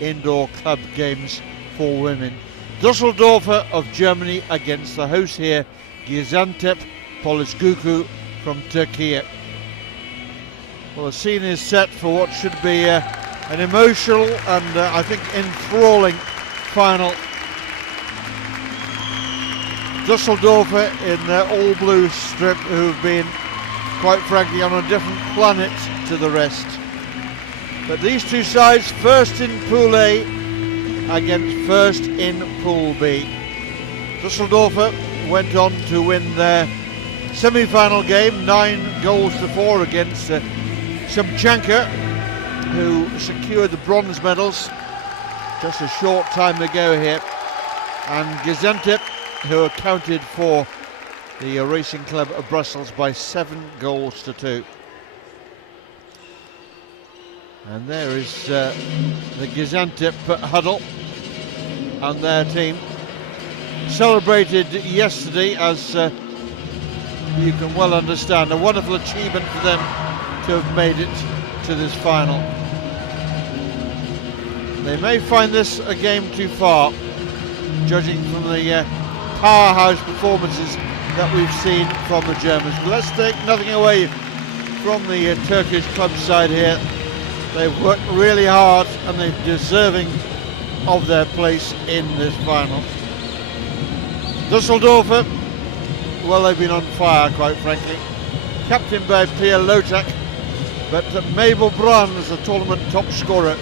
indoor club games for women. Dusseldorfer of Germany against the host here, Gaziantep Polisgücü from Turkey. Well, the scene is set for what should be an emotional and I think enthralling final. Dusseldorfer in their all-blue strip, who've been, quite frankly, on a different planet to the rest. But these two sides, first in Pool A against first in Pool B. Dusseldorfer went on to win their semi-final game, 9-4 against Shumchanka, who secured the bronze medals just a short time ago here. And Gaziantep, who accounted for the Racing Club of Brussels by 7-2. And there is the Gaziantep huddle and their team. Celebrated yesterday, as you can well understand, a wonderful achievement for them to have made it to this final. They may find this a game too far, judging from the powerhouse performances that we've seen from the Germans. But let's take nothing away from the Turkish club side here. They've worked really hard and they're deserving of their place in this final. Dusseldorfer, well, they've been on fire, quite frankly. Captained by Pierre Lotak, but Mabel Brun is the tournament top scorer.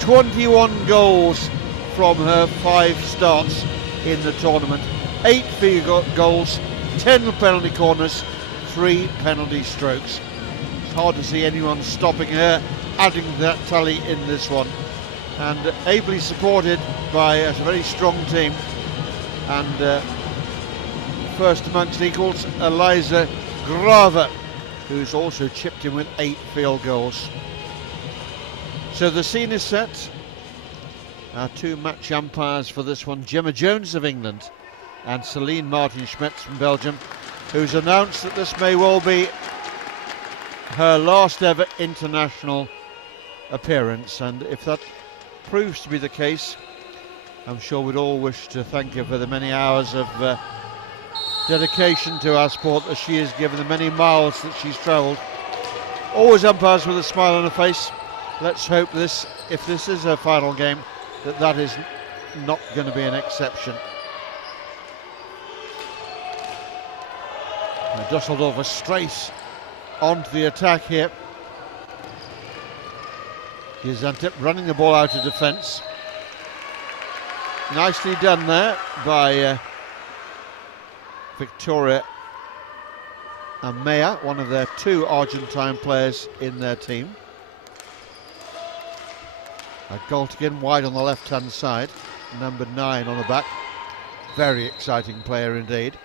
21 goals from her 5 starts in the tournament. 8 field goals, 10 penalty corners, 3 penalty strokes. It's hard to see anyone stopping her, adding that tally in this one. And ably supported by a very strong team. And first amongst equals, Eliza Grava, who's also chipped in with 8 field goals. So the scene is set. Our 2 match umpires for this one, Gemma Jones of England and Celine Martin-Schmetz from Belgium, who's announced that this may well be her last ever international appearance. And if that proves to be the case, I'm sure we'd all wish to thank her for the many hours of dedication to our sport that she has given, the many miles that she's travelled. Always umpires with a smile on her face. Let's hope this, if this is her final game, that is not going to be an exception. Dusseldorfer straight onto the attack here. Gaziantep running the ball out of defence. Nicely done there by Victoria Amaya, one of their 2 Argentine players in their team. Goltigan wide on the left-hand side, number 9 on the back. Very exciting player indeed.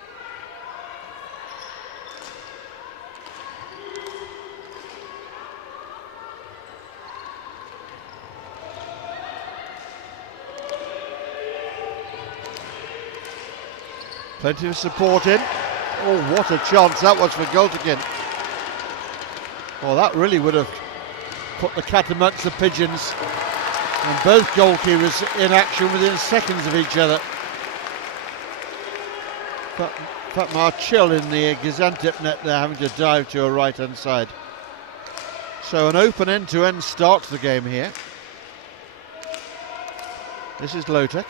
Plenty of support in. Oh, what a chance that was for Goltigan. Oh, that really would have put the cat amongst the pigeons. And both goalkeepers in action within seconds of each other. Fatma Chill in the Gaziantep net there, having to dive to her right-hand side. So an open end-to-end start to the game here. This is Lotek.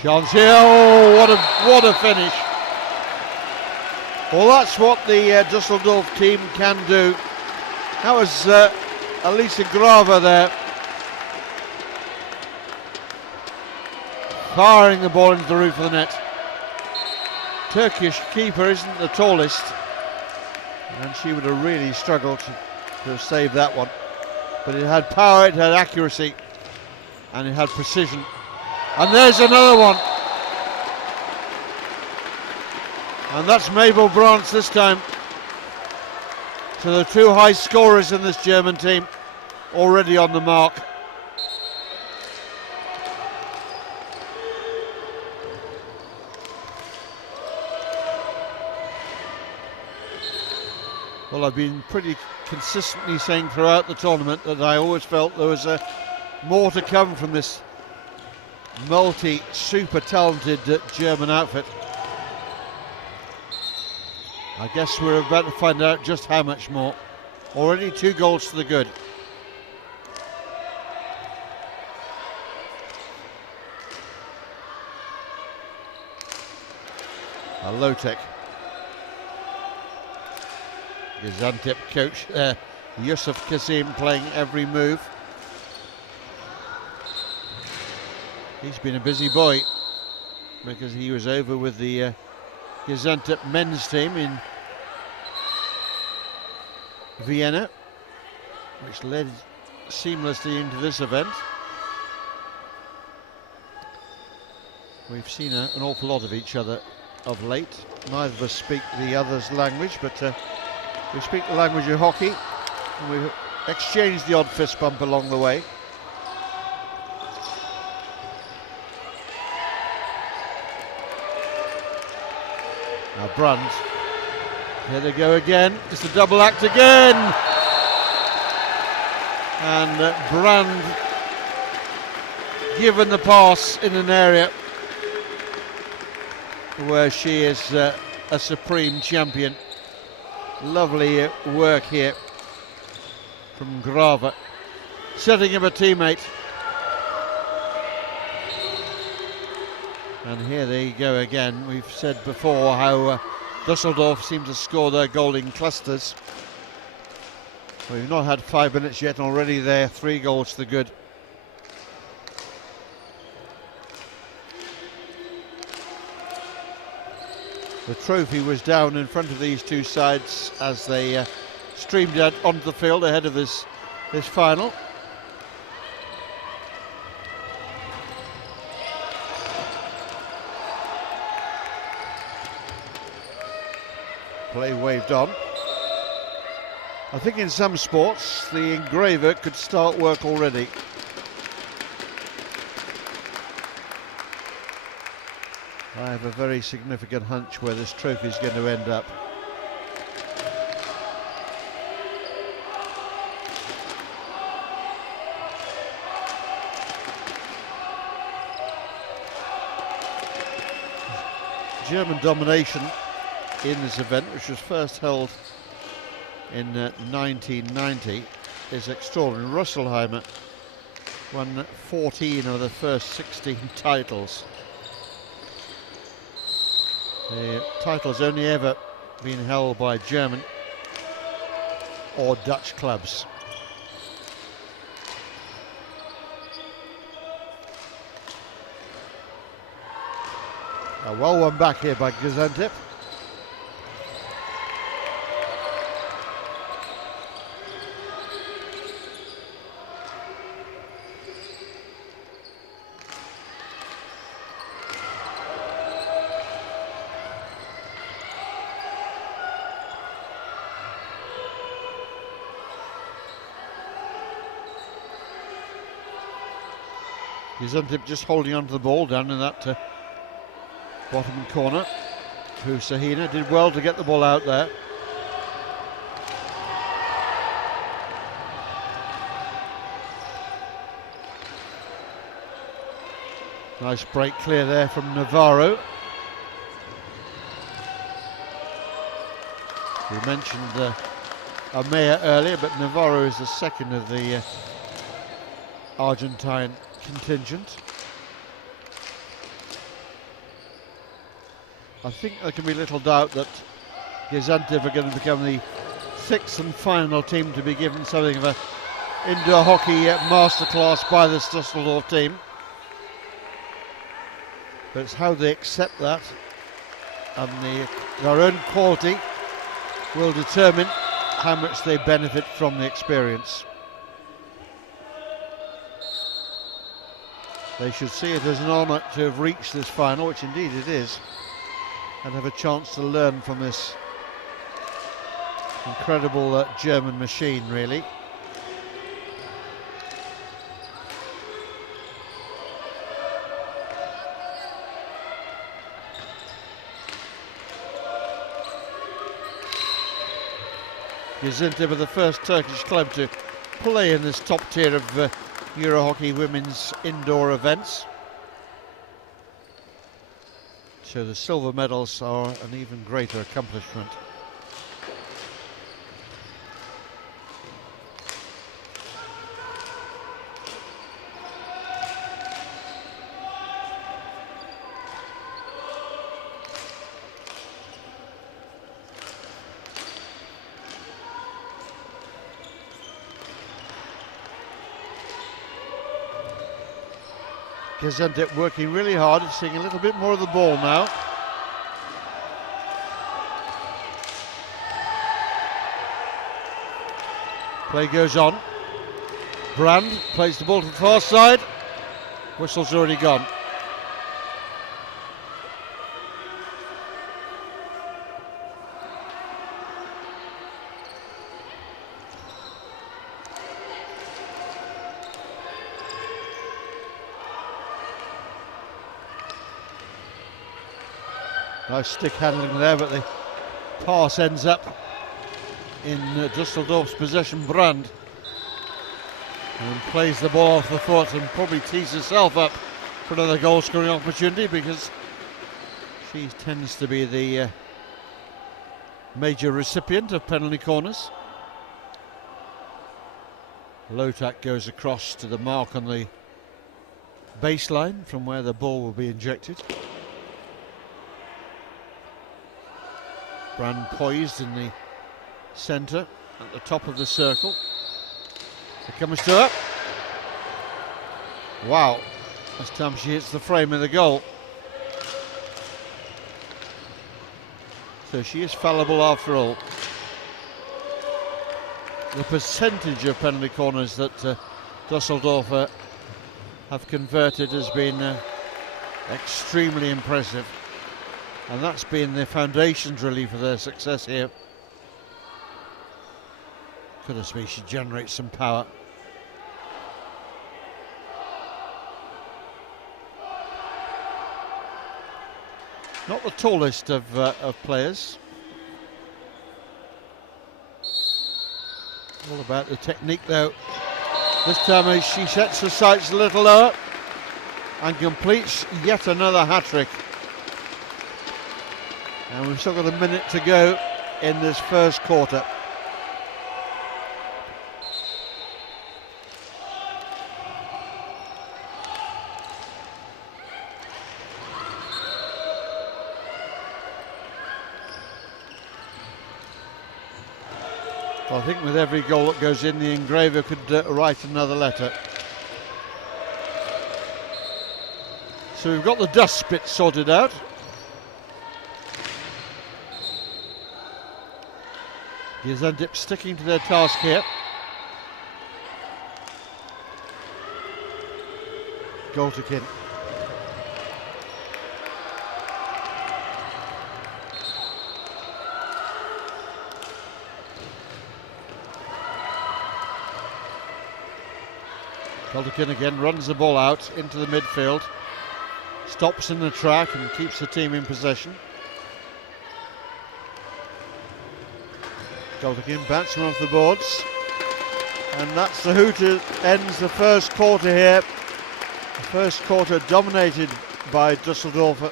Chance here, oh, what a finish. Well, that's what the Dusseldorf team can do. That was Elisa Grava there, firing the ball into the roof of the net. Turkish keeper isn't the tallest, and she would have really struggled to have saved that one. But it had power, it had accuracy, and it had precision. And there's another one. And that's Mabel Brance this time. So the two high scorers in this German team already on the mark. Well, I've been pretty consistently saying throughout the tournament that I always felt there was more to come from this super talented German outfit. I guess we're about to find out just how much more. Already 2 goals to the good. A low-tech. Gaziantep coach Yusuf Kazim playing every move. He's been a busy boy because he was over with the Gaziantep men's team in Vienna, which led seamlessly into this event. We've seen an awful lot of each other of late. Neither of us speak the other's language, but we speak the language of hockey, and we've exchanged the odd fist bump along the way. Now Brand, here they go again, it's a double act again! And Brand given the pass in an area where she is a supreme champion. Lovely work here from Grava, setting him a teammate. And here they go again. We've said before how Dusseldorf seem to score their goal in clusters. We've not had 5 minutes yet, and already they're 3 goals to the good. The trophy was down in front of these two sides as they streamed out onto the field ahead of this final. Play waved on. I think in some sports the engraver could start work already. I have a very significant hunch where this trophy is going to end up. German domination in this event, which was first held in 1990, is extraordinary. Rüsselheimer won 14 of the first 16 titles. The title's only ever been held by German or Dutch clubs. A well won back here by Gaziantep. Gaziantep just holding onto the ball down in that bottom corner. Husahina did well to get the ball out there. Nice break clear there from Navarro. We mentioned Amea earlier, but Navarro is the second of the Argentine contingent. I think there can be little doubt that Gaziantep are going to become the 6th and final team to be given something of an indoor hockey masterclass by this Dusseldorf team. But it's how they accept that, and their own quality will determine how much they benefit from the experience. They should see it as an honour to have reached this final, which indeed it is, and have a chance to learn from this Incredible German machine, really. Gaziantep are the first Turkish club to play in this top tier of Euro hockey women's indoor events. So the silver medals are an even greater accomplishment. Gaziantep working really hard and seeing a little bit more of the ball now. Play goes on. Brand plays the ball to the far side. Whistle's already gone. Nice stick handling there, but the pass ends up in Dusseldorf's possession. Brand and plays the ball off the foot and probably tees herself up for another goal scoring opportunity, because she tends to be the major recipient of penalty corners. Lotak goes across to the mark on the baseline from where the ball will be injected. Brand poised in the centre at the top of the circle. Here comes to her. Wow, this time she hits the frame of the goal. So she is fallible after all. The percentage of penalty corners that Dusseldorfer have converted has been extremely impressive. And that's been the foundations really for their success here. Goodness me, she generates some power. Not the tallest of players. All about the technique though. This time she sets her sights a little lower and completes yet another hat-trick. And we've still got a minute to go in this first quarter. Well, I think with every goal that goes in, the engraver could write another letter. So we've got the dust bit sorted out. Gaziantep sticking to their task here. Goal to Kin. Goldekin again runs the ball out into the midfield, stops in the track and keeps the team in possession. Goldekin bouncing off the boards, and that's the hooter. Ends the first quarter here. The first quarter dominated by Dusseldorfer,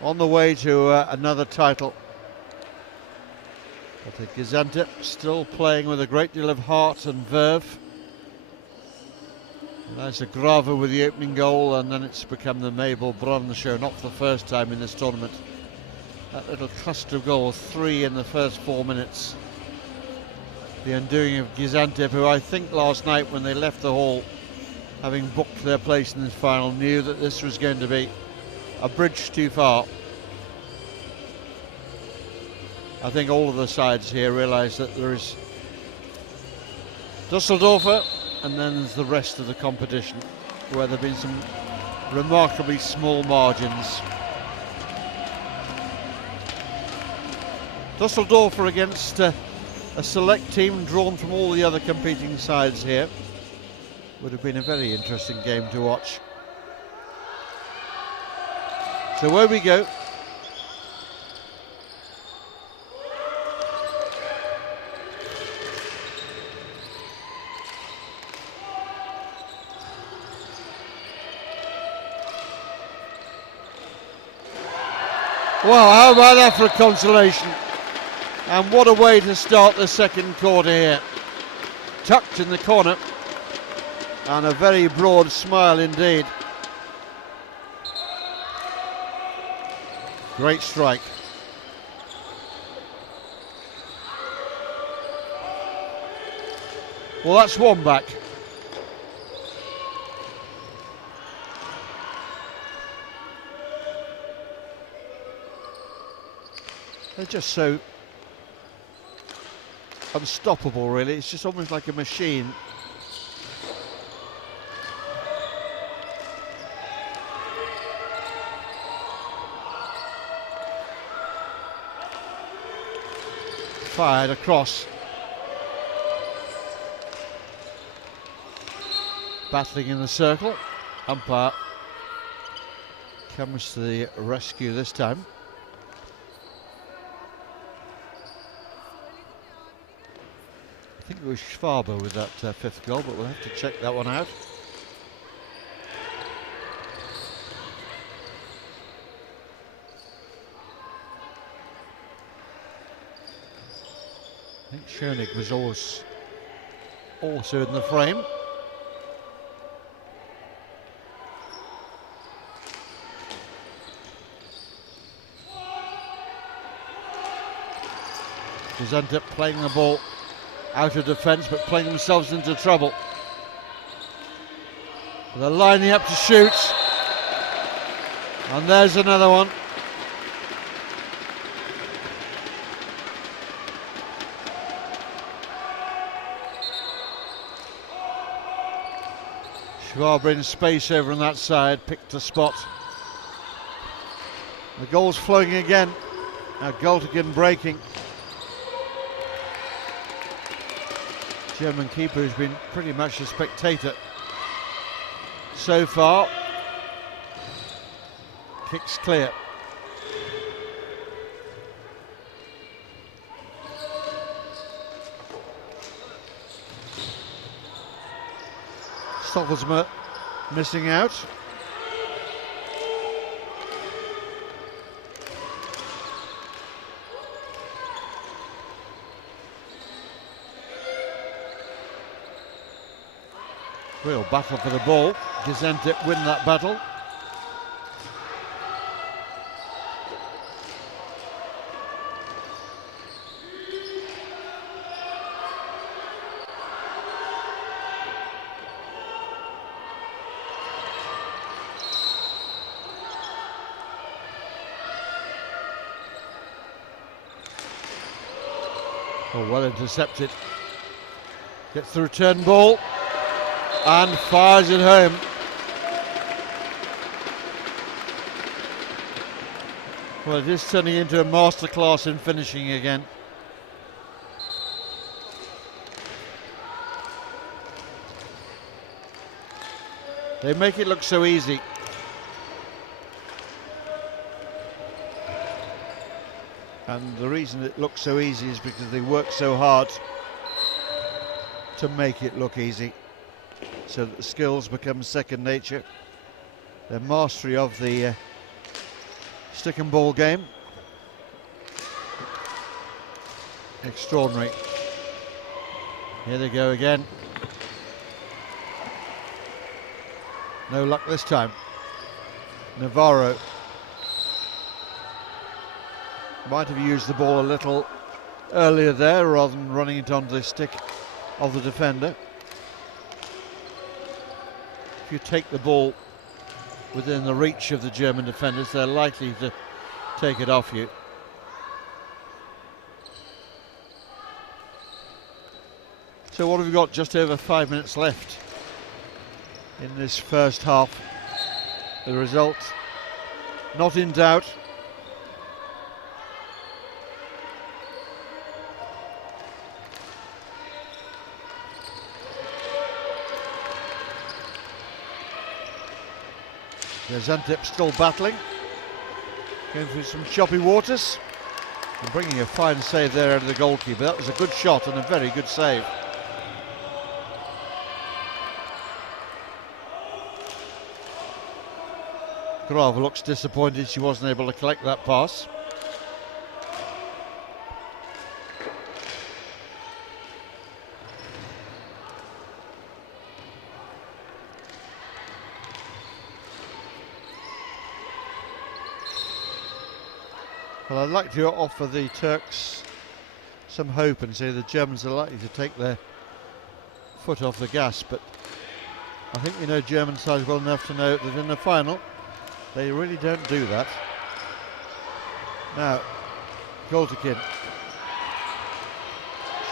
on the way to another title. But Gaziantep still playing with a great deal of heart and verve. There's a Grava with the opening goal, and then it's become the Mabel Brun show, not for the first time in this tournament. That little cluster of goals, 3 in the first 4 minutes. The undoing of Gaziantep, who I think last night when they left the hall, having booked their place in this final, knew that this was going to be a bridge too far. I think all of the sides here realise that there is Dusseldorfer, and then there's the rest of the competition, where there have been some remarkably small margins. Dusseldorfer against a select team drawn from all the other competing sides here. Would have been a very interesting game to watch. So where we go. Well, how about that for a consolation? And what a way to start the second quarter here. Tucked in the corner. And a very broad smile indeed. Great strike. Well, that's one back. They're just so unstoppable, really. It's just almost like a machine. Fired across. Battling in the circle. Umpire comes to the rescue this time. I think it was Schwaber with that fifth goal, but we'll have to check that one out. I think Schoenig was also in the frame. Gaziantep playing the ball out of defence, but playing themselves into trouble. They're lining up to shoot. And there's another one. Schwaber in space over on that side, picked a spot. The goal's flowing again. Now Gultigan breaking. German keeper who's been pretty much a spectator so far. Kicks clear. Stoffelsma missing out. Real battle for the ball. Gaziantep win that battle. Oh, well intercepted. Gets the return ball. And fires it home. Well, it is turning into a masterclass in finishing again. They make it look so easy. And the reason it looks so easy is because they work so hard to make it look easy, so that the skills become second nature. Their mastery of the stick and ball game. Extraordinary. Here they go again. No luck this time. Navarro might have used the ball a little earlier there rather than running it onto the stick of the defender. If you take the ball within the reach of the German defenders, they're likely to take it off you. So what have we got? Just over 5 minutes left in this first half. The result not in doubt. Gaziantep still battling, going through some choppy waters, and bringing a fine save there out of the goalkeeper. That was a good shot and a very good save. Grava looks disappointed she wasn't able to collect that pass. Well, I'd like to offer the Turks some hope and say the Germans are likely to take their foot off the gas, but I think we know German side well enough to know that in the final they really don't do that. Now, Goltekin.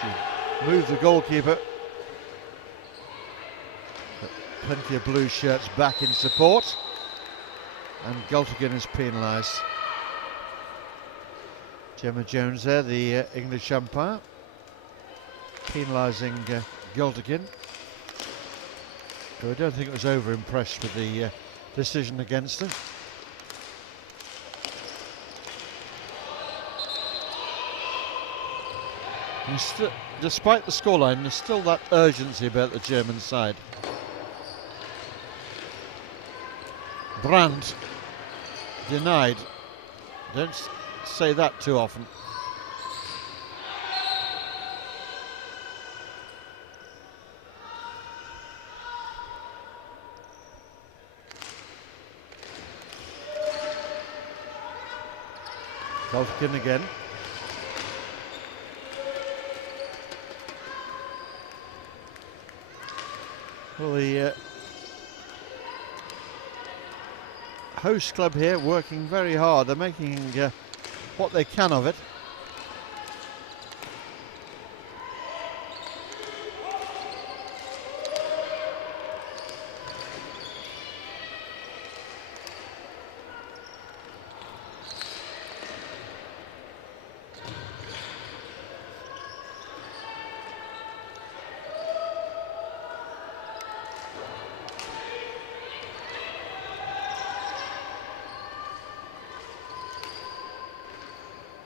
She moved the goalkeeper, but plenty of blue shirts back in support, and Goltekin is penalised. Gemma Jones there, the English umpire, penalising Goltekin, who I don't think was over impressed with the decision against her. Despite the scoreline, there's still that urgency about the German side. Brandt denied. Don't say that too often. Goltekin again. Well, the host club here working very hard. They're making what they can of it.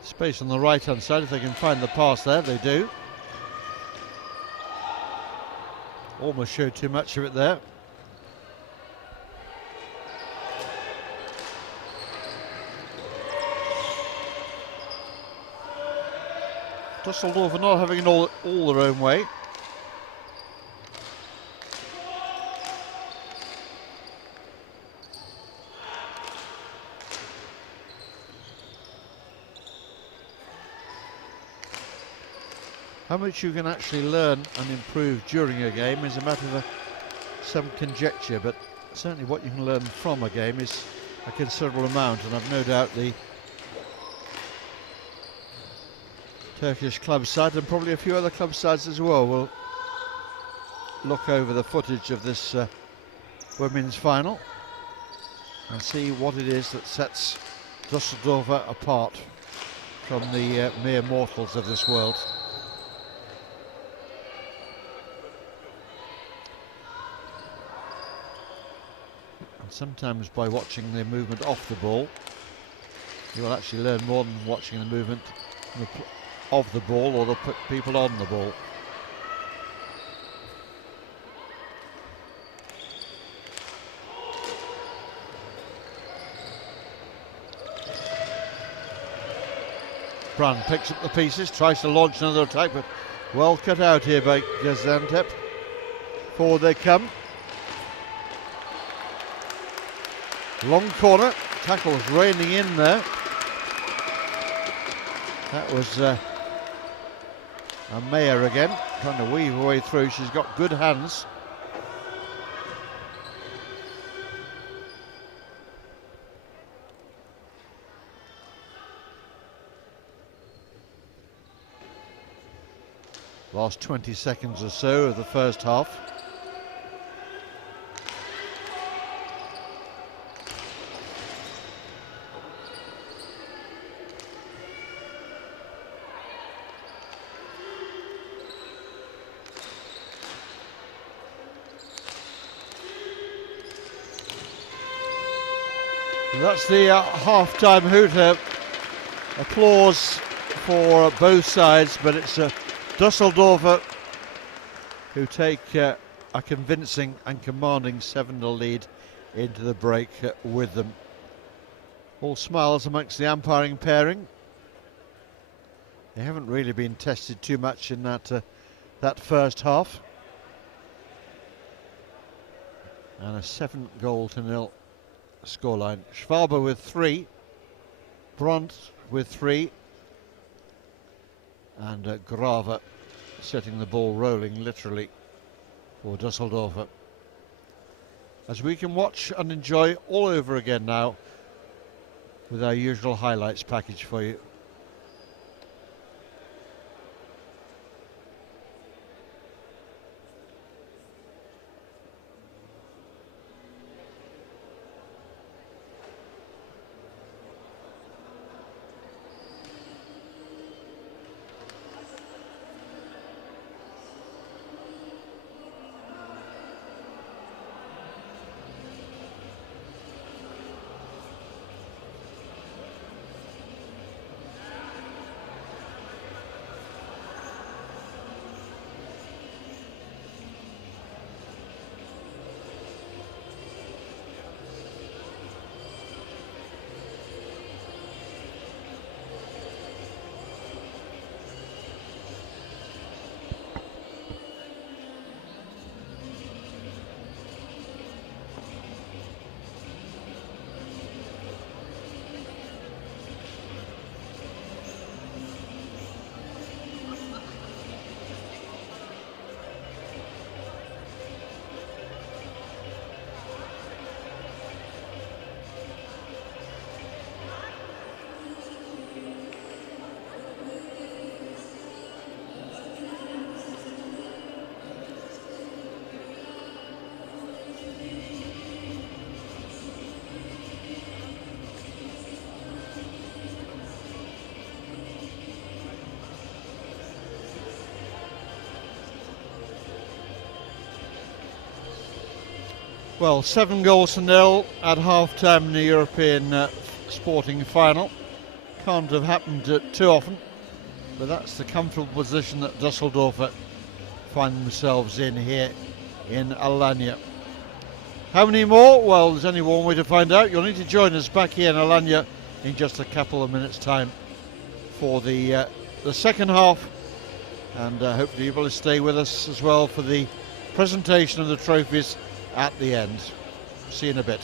Space on the right hand side, if they can find the pass there, they do. Almost showed too much of it there. Dusseldorfer not having it all their own way. How much you can actually learn and improve during a game is a matter of some conjecture, but certainly what you can learn from a game is a considerable amount, and I've no doubt the Turkish club side, and probably a few other club sides as well, will look over the footage of this women's final and see what it is that sets Dusseldorfer apart from the mere mortals of this world. Sometimes by watching the movement off the ball, you will actually learn more than watching the movement of the ball or the people on the ball. Brand picks up the pieces, tries to launch another attack, but well cut out here by Gaziantep. Forward they come. Long corner, tackles raining in there. That was a Mayer again, trying to weave her way through. She's got good hands. Last 20 seconds or so of the first half. That's the half-time hooter. Applause for both sides, but it's Dusseldorfer who take a convincing and commanding 7-0 lead into the break with them. All smiles amongst the umpiring pairing. They haven't really been tested too much in that first half. And a 7-0 scoreline. Schwaber with 3, Brandt with 3, and Grave setting the ball rolling literally for Dusseldorfer. As we can watch and enjoy all over again now with our usual highlights package for you. Well, 7-0 at half-time in the European sporting final. Can't have happened too often, but that's the comfortable position that Dusseldorfer find themselves in here in Alanya. How many more? Well, there's only one way to find out. You'll need to join us back here in Alanya in just a couple of minutes' time for the second half, and hopefully you will stay with us as well for the presentation of the trophies at the end. See you in a bit.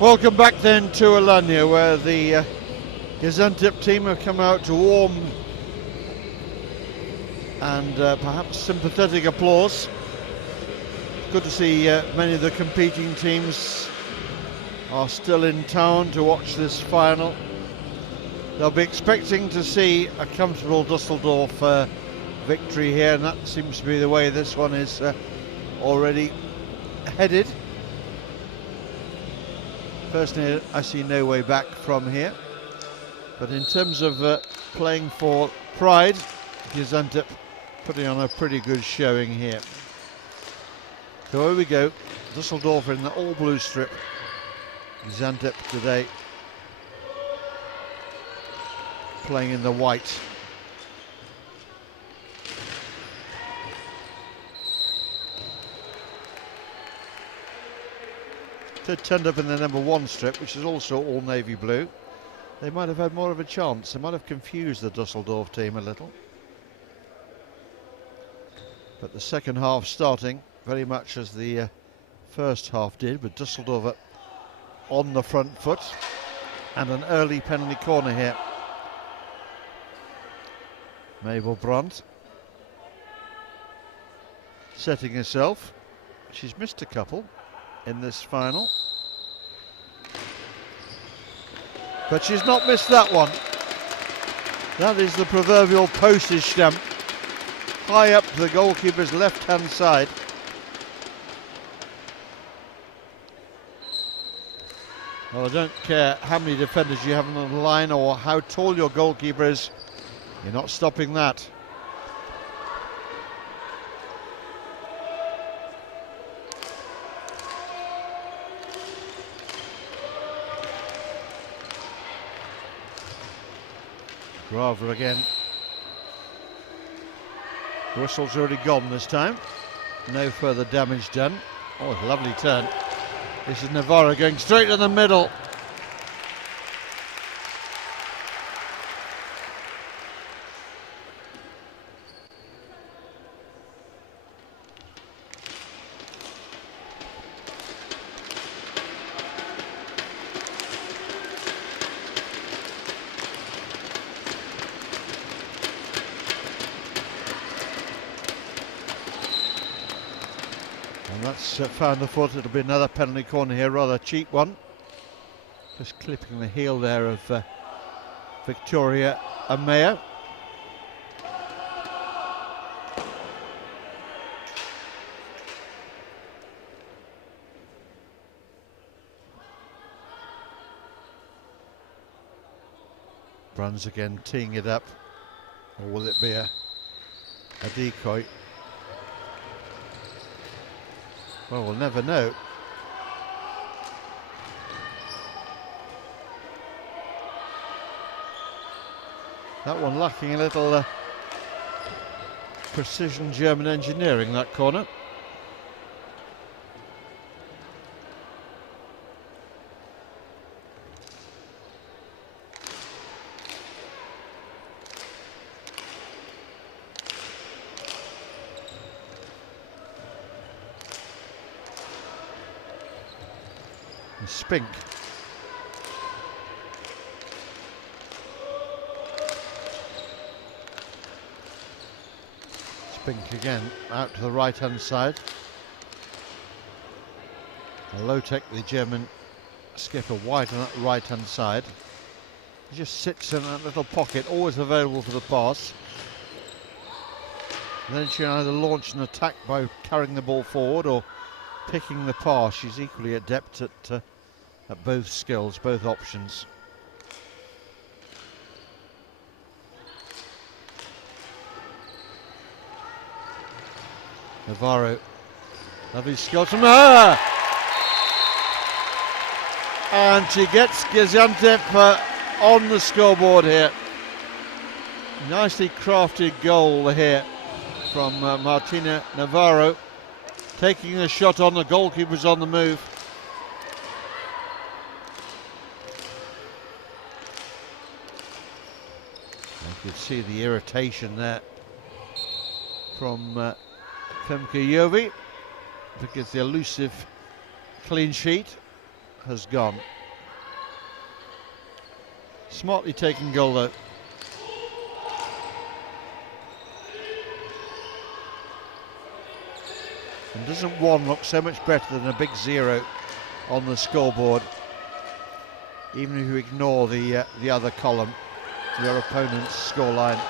Welcome back then to Alanya, where the Gaziantep team have come out to warm and perhaps sympathetic applause. Good to see many of the competing teams are still in town to watch this final. They'll be expecting to see a comfortable Dusseldorf victory here, and that seems to be the way this one is already headed. Personally, I see no way back from here. But in terms of playing for pride, Gaziantep putting on a pretty good showing here. So here we go, Dusseldorfer in the all-blue strip. Gaziantep today playing in the white. They turned up in the number 1 strip, which is also all navy blue. They might have had more of a chance. They might have confused the Dusseldorf team a little. But the second half starting very much as the first half did, with Dusseldorfer on the front foot, and an early penalty corner here. Mabel Brandt setting herself. She's missed a couple in this final, but she's not missed that one. That is the proverbial postage stamp, high up to the goalkeeper's left-hand side. Well, I don't care how many defenders you have on the line or how tall your goalkeeper is, you're not stopping that. Graver again. The whistle's already gone this time. No further damage done. Oh, lovely turn. This is Navarro going straight to the middle. And that's found the foot. It'll be another penalty corner here, rather cheap one. Just clipping the heel there of Victoria Amaya. Bruns again teeing it up, or will it be a decoy? Well, we'll never know. That one lacking a little precision German engineering, that corner. Spink. Spink again out to the right hand side. Lotek, the German skipper, wide on that right hand side. He just sits in that little pocket, always available for the pass. And then she can either launch an attack by carrying the ball forward or picking the pass. She's equally adept at both skills, both options. Navarro, lovely skills from her! And she gets Gaziantep on the scoreboard here. Nicely crafted goal here from Martina Navarro, taking a shot on, the goalkeeper's on the move. You could see the irritation there from Femke Jovi, because the elusive clean sheet has gone. Smartly taken goal though. And doesn't one look so much better than a big 0 on the scoreboard, even if you ignore the other column, your opponent's scoreline.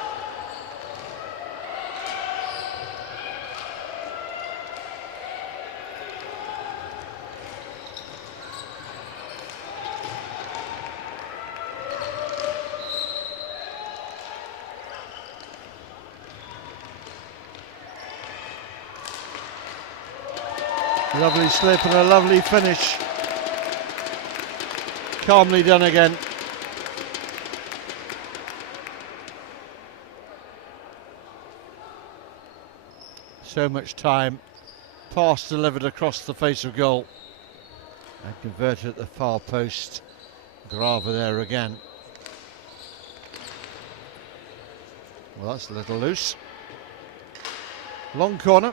Lovely slip and a lovely finish. Calmly done again. So much time. Pass delivered across the face of goal. And converted at the far post. Grava there again. Well, that's a little loose. Long corner.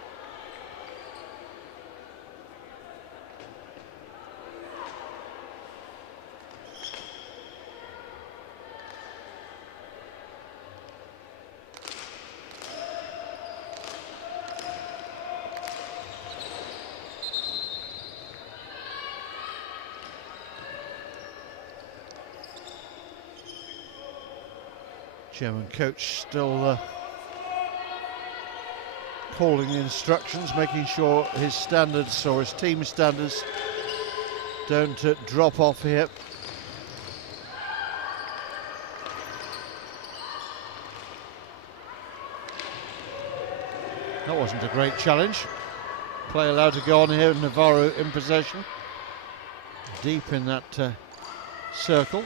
German coach still calling the instructions, making sure his standards or his team standards don't drop off here. That wasn't a great challenge. Play allowed to go on here, Navarro in possession. Deep in that circle.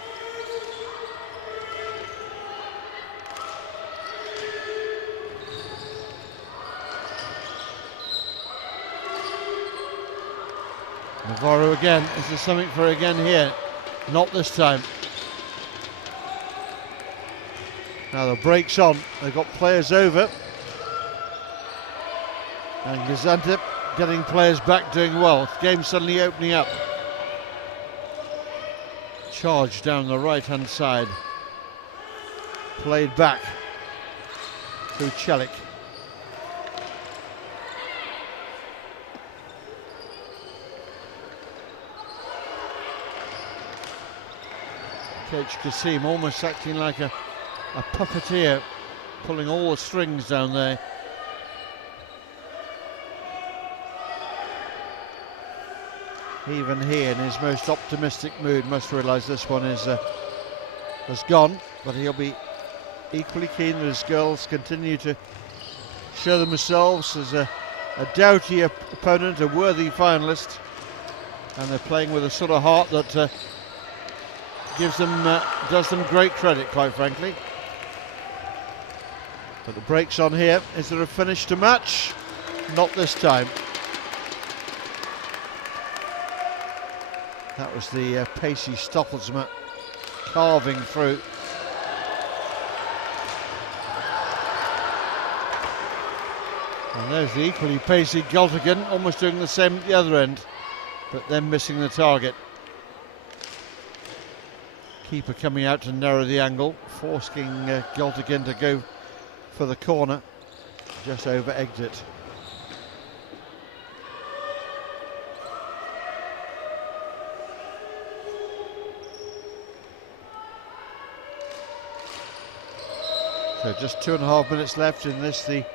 Navarro again. Is there something for again here? Not this time. Now the break's on. They've got players over. And Gaziantep getting players back, doing well. The game suddenly opening up. Charge down the right-hand side. Played back through Celik. Coach Kasim almost acting like a puppeteer, pulling all the strings down there. Even he, in his most optimistic mood, must realise this one is gone, but he'll be equally keen that his girls continue to show themselves as a doughty opponent, a worthy finalist, and they're playing with a sort of heart that does them great credit, quite frankly. But the break's on here. Is there a finish to match? Not this time. That was the pacey Stoffelsma carving through. And there's the equally pacey Gultigan, almost doing the same at the other end, but then missing the target. Keeper coming out to narrow the angle, forcing Gultigan to go for the corner, just over exit. So just 2.5 minutes left in this, the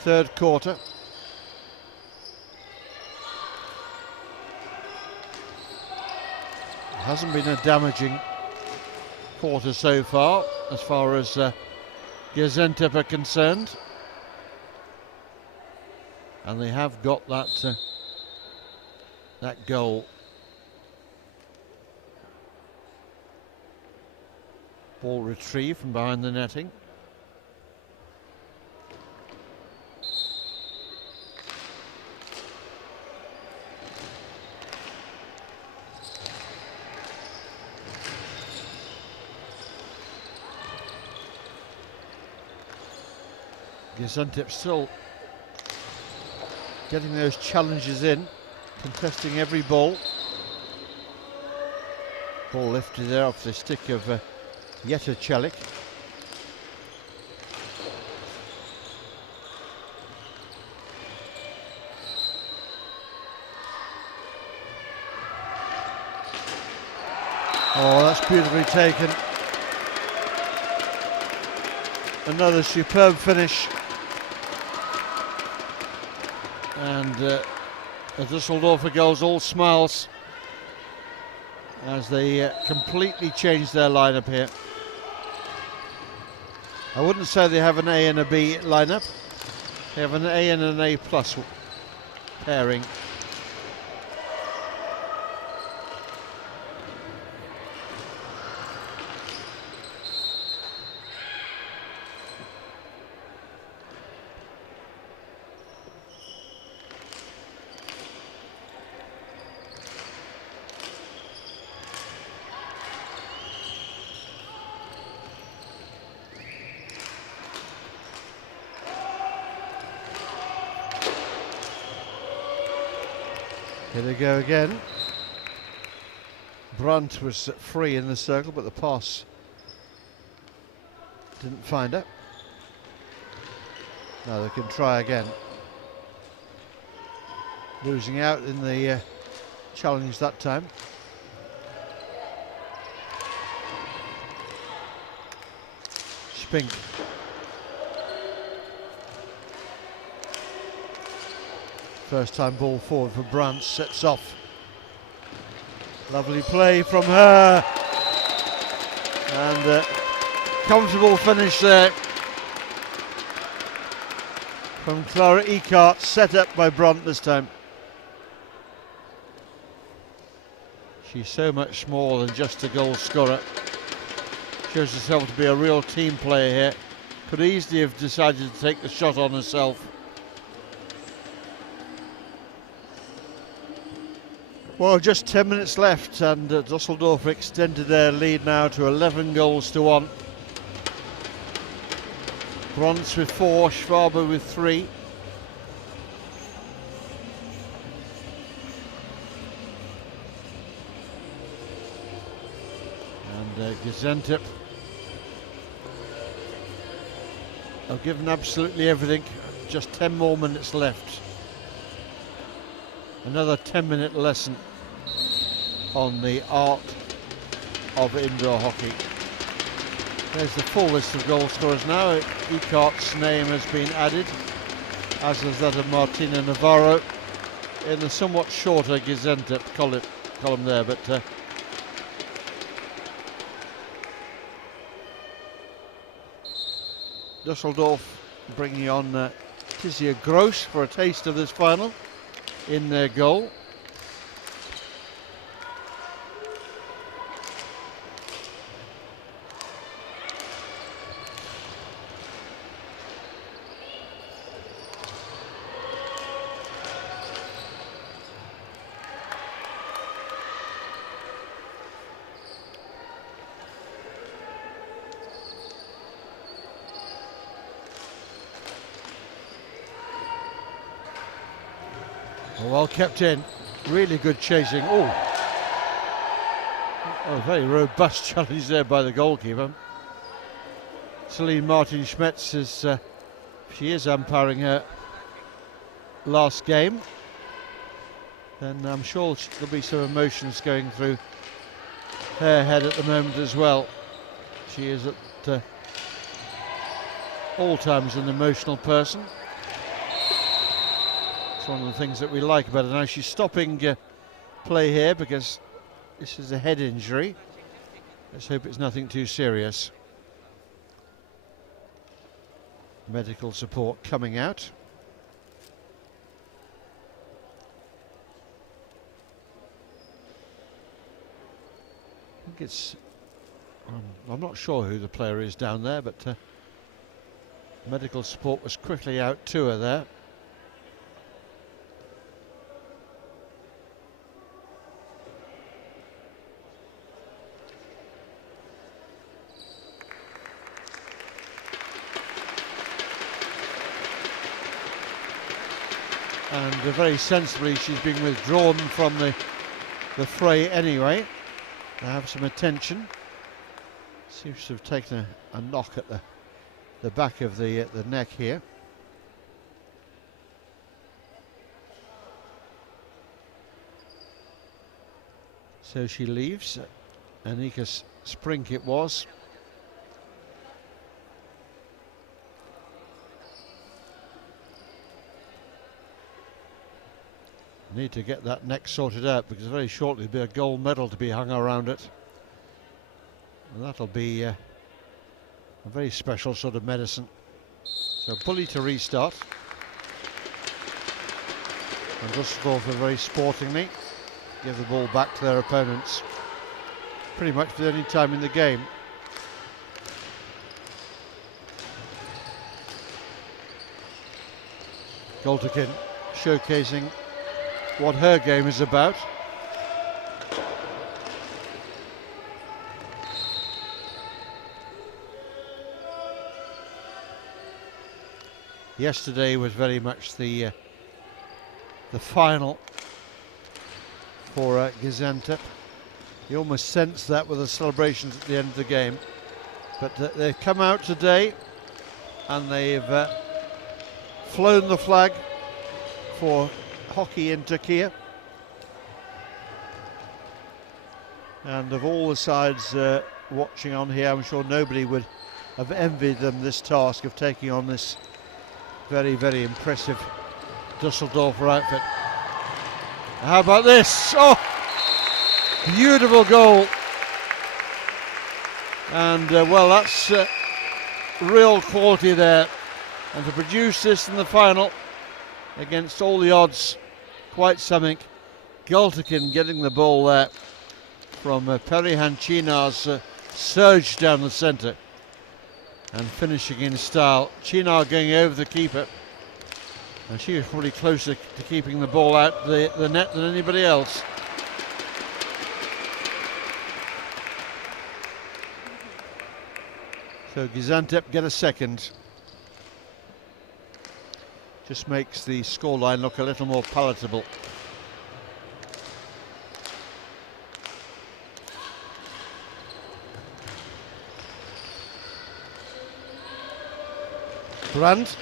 third quarter. It hasn't been a damaging quarter so far as Gaziantep are concerned, and they have got that that goal. Ball retrieved from behind the netting. Gaziantep still getting those challenges in, contesting every ball. Ball lifted there off the stick of Jetta Celik. Oh, that's beautifully taken. Another superb finish. And the Dusseldorfer girls all smiles as they completely change their lineup here. I wouldn't say they have an A and a B lineup. They have an A and an A plus pairing. Here they go again. Brandt was free in the circle, but the pass didn't find her. Now they can try again. Losing out in the challenge that time. Spink. First time ball forward for Brandt, sets off. Lovely play from her. And comfortable finish there from Clara Eckart, set up by Brandt this time. She's so much more than just a goal scorer. Shows herself to be a real team player here. Could easily have decided to take the shot on herself. Well, just 10 minutes left, and Dusseldorfer extended their lead now to 11 goals to 1. Brandt with 4, Schwaber with 3. And Gaziantep have given absolutely everything. Just 10 more minutes left. Another 10-minute lesson on the art of indoor hockey. There's the full list of goal scorers now. Eckart's name has been added, as is that of Martina Navarro, in the somewhat shorter Gaziantep column there, but Dusseldorf bringing on Tizia Gross for a taste of this final in their goal. Well kept in, really good chasing. Oh, very robust challenge there by the goalkeeper. Celine Martin-Schmetz is, she is umpiring her last game. Then I'm sure there'll be some emotions going through her head at the moment as well. She is at all times an emotional person. One of the things that we like about her. Now she's stopping play here because this is a head injury. Let's hope it's nothing too serious. Medical support coming out. I think it's I'm not sure who the player is down there, but medical support was quickly out to her there. And very sensibly she's been withdrawn from the fray anyway, to have some attention. Seems to have taken a knock at the back of the neck here. So she leaves. Annika Sprink it was. Need to get that neck sorted out because very shortly there'll be a gold medal to be hung around it. And that'll be a very special sort of medicine. So bully to restart. And Dusseldorf very sportingly give the ball back to their opponents. Pretty much for the only time in the game. Golterkin showcasing what her game is about. Yesterday was very much the final for Gaziantep. You almost sense that with the celebrations at the end of the game. But they've come out today and they've flown the flag for hockey in Turkey. And of all the sides watching on here, I'm sure nobody would have envied them this task of taking on this very, very impressive Dusseldorfer outfit. How about this? Oh, beautiful goal. And well, that's real quality there. And to produce this in the final against all the odds, quite something. Gultekin getting the ball there from Perihan Chinar's surge down the centre and finishing in style. Chinar going over the keeper, and she was probably closer to keeping the ball out the net than anybody else. So Gaziantep get a second. Just makes the scoreline look a little more palatable. Brand.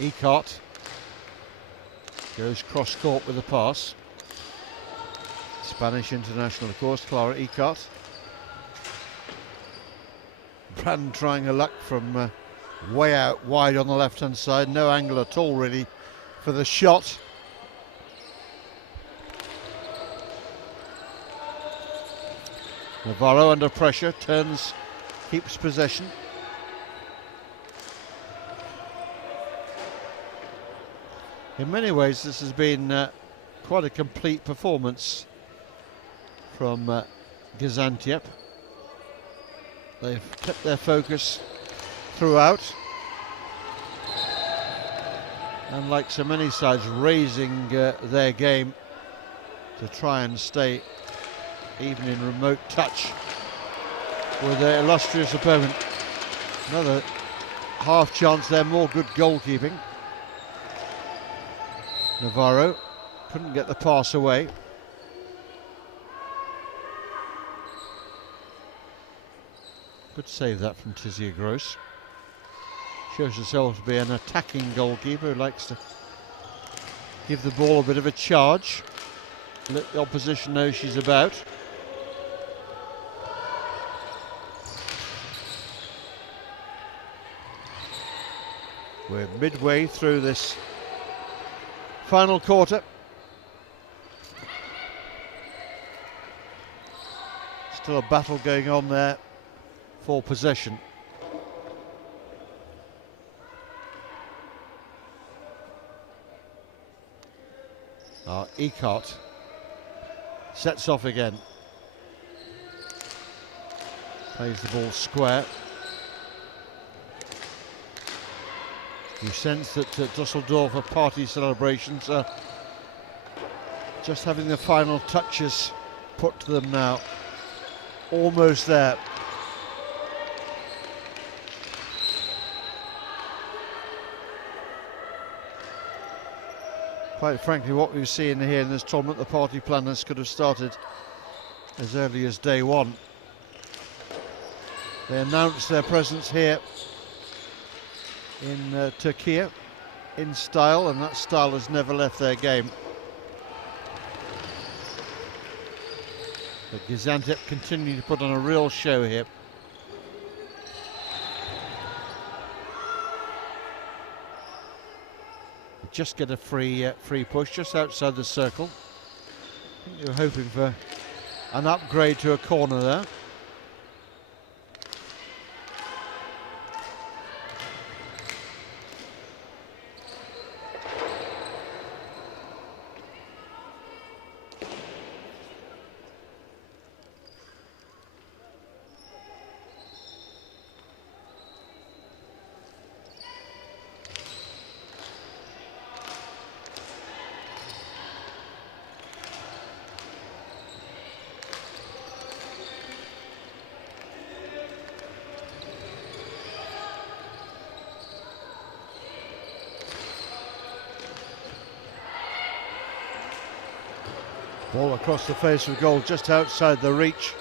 Ekart goes cross court with a pass. Spanish international, of course, Clara Ekart. Brand trying her luck from way out wide on the left-hand side. No angle at all, really, for the shot. Navarro under pressure, turns, keeps possession. In many ways, this has been quite a complete performance from Gaziantep. They've kept their focus throughout, and like so many sides, raising their game to try and stay even in remote touch with their illustrious opponent. Another half chance there, more good goalkeeping. Navarro couldn't get the pass away. Good save that from Tizia Gross. Shows herself to be an attacking goalkeeper who likes to give the ball a bit of a charge, let the opposition know she's about. We're midway through this final quarter. Still a battle going on there for possession. Ekart sets off again. Plays the ball square. You sense that Dusseldorfer party celebrations are just having the final touches put to them now. Almost there. Quite frankly, what we've seen here in this tournament, the party planners could have started as early as day one. They announced their presence here in Turkey in style, and that style has never left their game. But Gaziantep continue to put on a real show here. Just get a free push just outside the circle. I think they were hoping for an upgrade to a corner there. Ball across the face of goal, just outside the reach.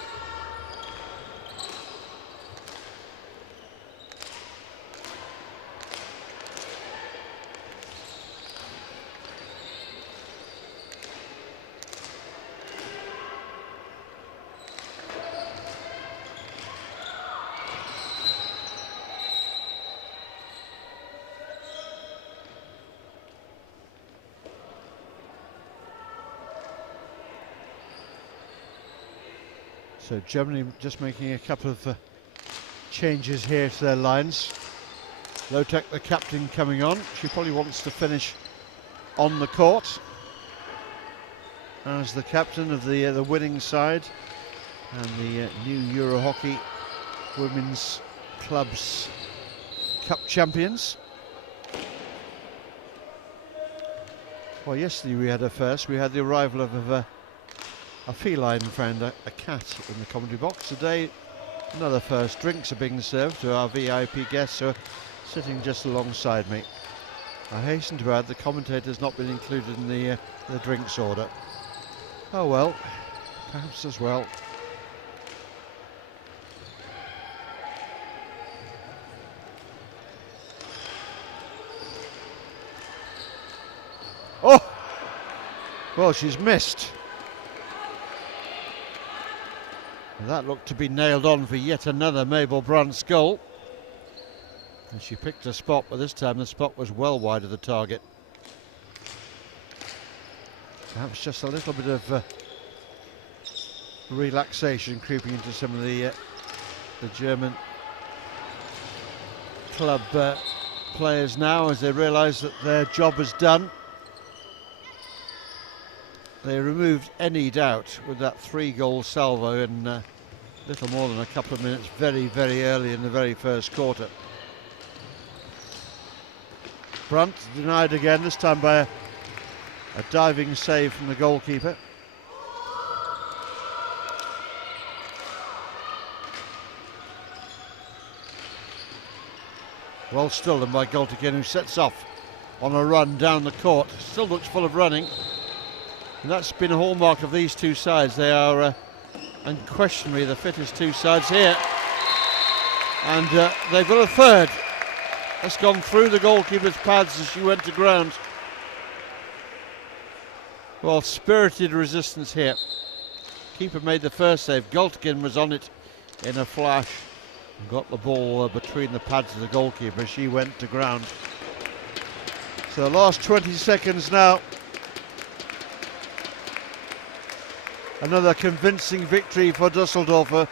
So Germany just making a couple of changes here to their lines. Lotek, the captain, coming on. She probably wants to finish on the court as the captain of the winning side and the new Euro Hockey Women's Club's Cup champions. Well, yesterday we had a first. We had the arrival of a feline friend, a cat, in the commentary box. Today, another first. Drinks are being served to our VIP guests who are sitting just alongside me. I hasten to add the commentator's not been included in the drinks order. Oh well, perhaps as well. Oh! Well, she's missed. That looked to be nailed on for yet another Mabel Brandt's goal. And she picked a spot, but this time the spot was well wide of the target. Perhaps just a little bit of relaxation creeping into some of the German club players now as they realise that their job is done. They removed any doubt with that 3-goal salvo in little more than a couple of minutes, very, very early in the very first quarter. Brandt denied again, this time by a diving save from the goalkeeper. Well stolen by Gultikin, who sets off on a run down the court. Still looks full of running. And that's been a hallmark of these two sides. They are unquestionably the fittest two sides here. And they've got a third. That's gone through the goalkeeper's pads as she went to ground. Well, spirited resistance here. Keeper made the first save. Gultikin was on it in a flash and got the ball between the pads of the goalkeeper as she went to ground. So the last 20 seconds now. Another convincing victory for Dusseldorfer.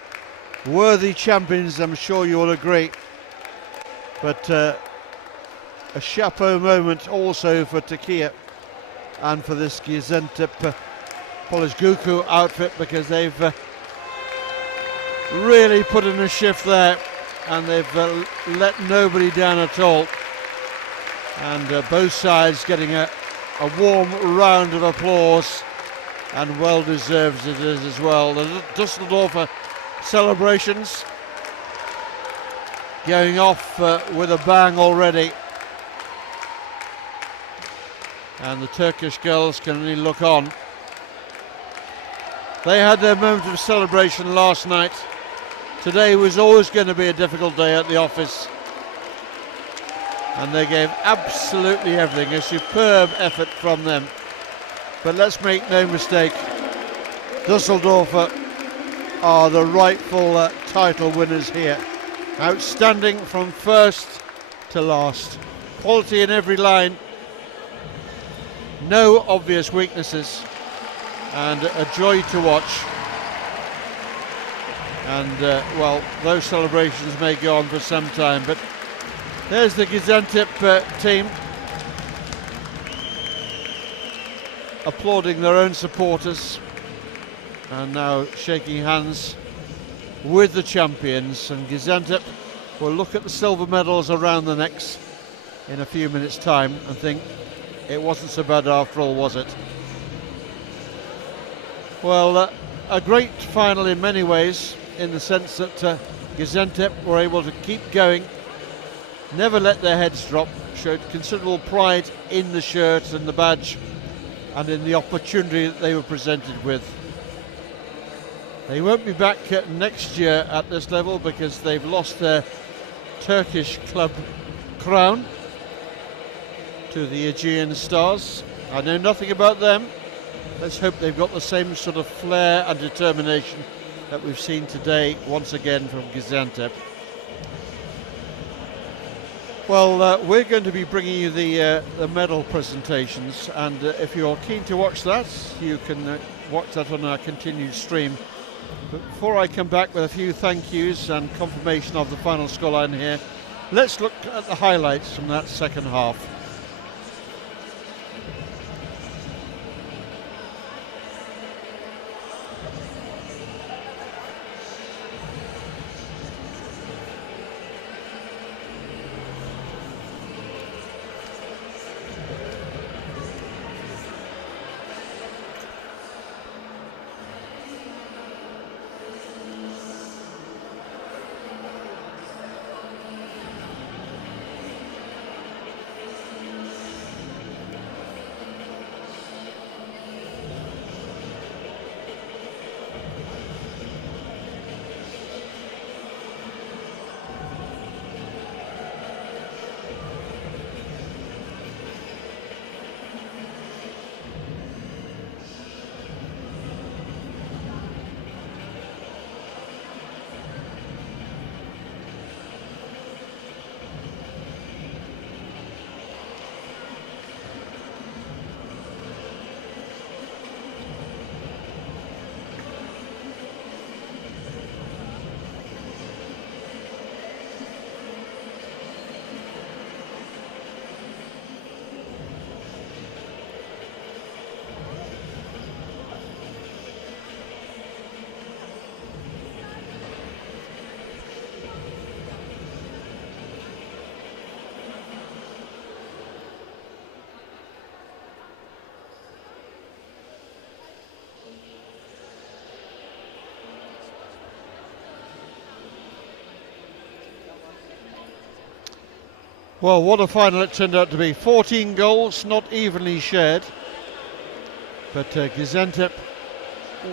Worthy champions, I'm sure you will agree. But a chapeau moment also for Turkey and for this Gaziantep Polisgücü outfit, because they've really put in a shift there and they've let nobody down at all. And both sides getting a warm round of applause. And well deserved it is as well. The Dusseldorfer celebrations going off with a bang already. And the Turkish girls can only look on. They had their moment of celebration last night. Today was always going to be a difficult day at the office. And they gave absolutely everything. A superb effort from them. But let's make no mistake, Dusseldorfer are the rightful title winners here. Outstanding from first to last. Quality in every line. No obvious weaknesses. And a joy to watch. And, well, those celebrations may go on for some time. But there's the Gaziantep team. Applauding their own supporters and now shaking hands with the champions. And Gaziantep will look at the silver medals around the necks in a few minutes' time and think it wasn't so bad after all, was it? Well, a great final in many ways, in the sense that Gaziantep were able to keep going, never let their heads drop, showed considerable pride in the shirt and the badge, and in the opportunity that they were presented with. They won't be back next year at this level because they've lost their Turkish club crown to the Aegean Stars. I know nothing about them. Let's hope they've got the same sort of flair and determination that we've seen today once again from Gaziantep. Well, we're going to be bringing you the medal presentations, and if you're keen to watch that, you can watch that on our continued stream. But before I come back with a few thank yous and confirmation of the final scoreline here, let's look at the highlights from that second half. Well, what a final it turned out to be. 14 goals, not evenly shared. But Gaziantep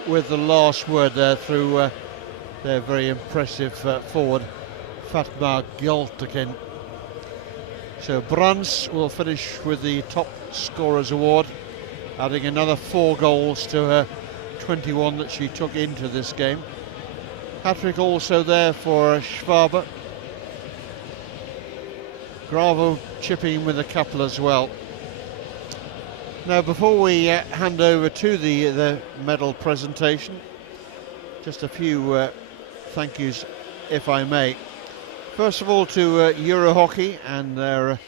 with the last word there through their very impressive forward, Fatma Gültekin. So Brands will finish with the top scorers award, adding another 4 goals to her 21 that she took into this game. Hat-trick also there for Schwaber. Gravo chipping in with a couple as well. Now, before we hand over to the medal presentation, just a few thank yous, if I may. First of all, to Eurohockey and their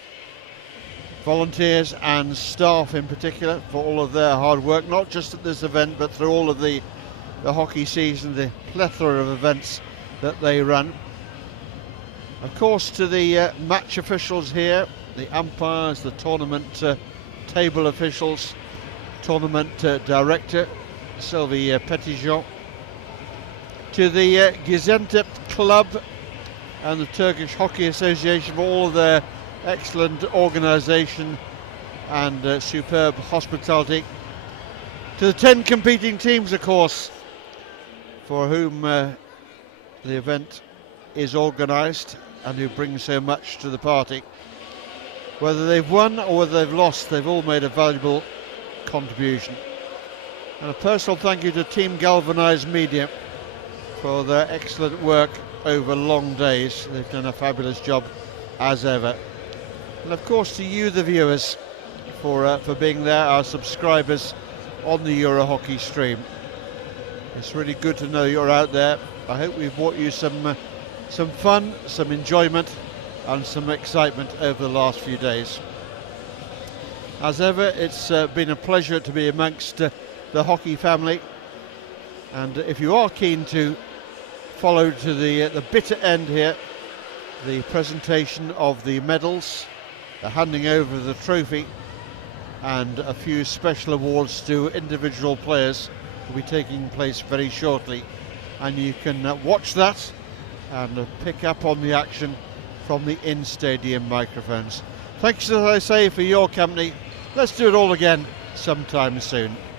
volunteers and staff in particular for all of their hard work, not just at this event, but through all of the hockey season, the plethora of events that they run. Of course, to the match officials here, the umpires, the tournament table officials, tournament director, Sylvie Petitjean. To the Gaziantep Club and the Turkish Hockey Association for all of their excellent organisation and superb hospitality. To the 10 competing teams, of course, for whom the event is organised and who bring so much to the party. Whether they've won or whether they've lost, they've all made a valuable contribution. And a personal thank you to Team Galvanised Media for their excellent work over long days. They've done a fabulous job as ever. And of course to you, the viewers, for being there, our subscribers on the Euro Hockey stream. It's really good to know you're out there. I hope we've brought you some fun, some enjoyment and some excitement over the last few days. As ever, it's been a pleasure to be amongst the hockey family, and if you are keen to follow to the bitter end here, the presentation of the medals, the handing over of the trophy and a few special awards to individual players will be taking place very shortly, and you can watch that and pick up on the action from the in-stadium microphones. Thanks, as I say, for your company. Let's do it all again sometime soon.